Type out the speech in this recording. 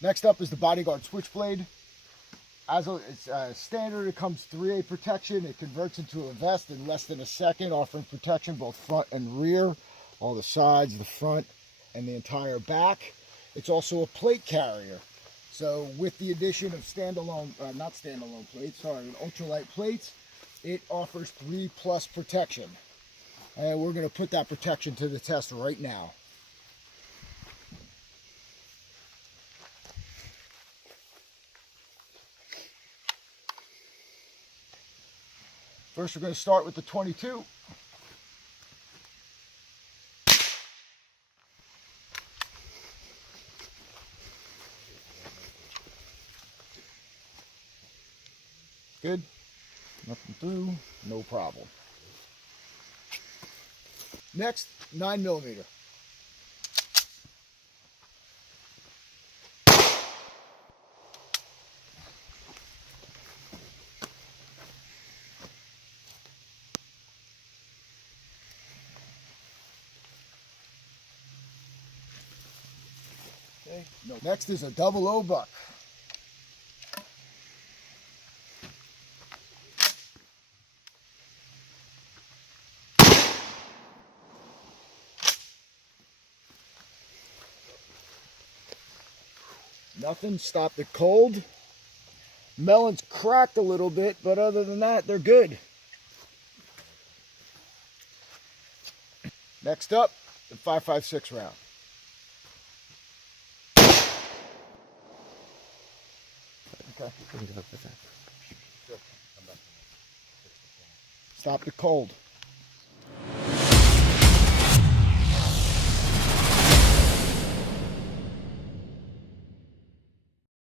Next up is the Bodyguard Switchblade. It's standard, it comes 3A protection. It converts into a vest in less than a second, offering protection both front and rear, all the sides, the front, and the entire back. It's also a plate carrier. So with the addition of not standalone plates, ultralight plates, it offers 3+ protection. And we're going to put that protection to the test right now. First, we're going to start with the 22. Good. Nothing through. No problem. Next, 9mm. Okay. No. Next is a 00 buck. Nothing, stopped it cold. Melon's cracked a little bit, but other than that, they're good. Next up, the 5.56 round. Okay. Stopped it cold.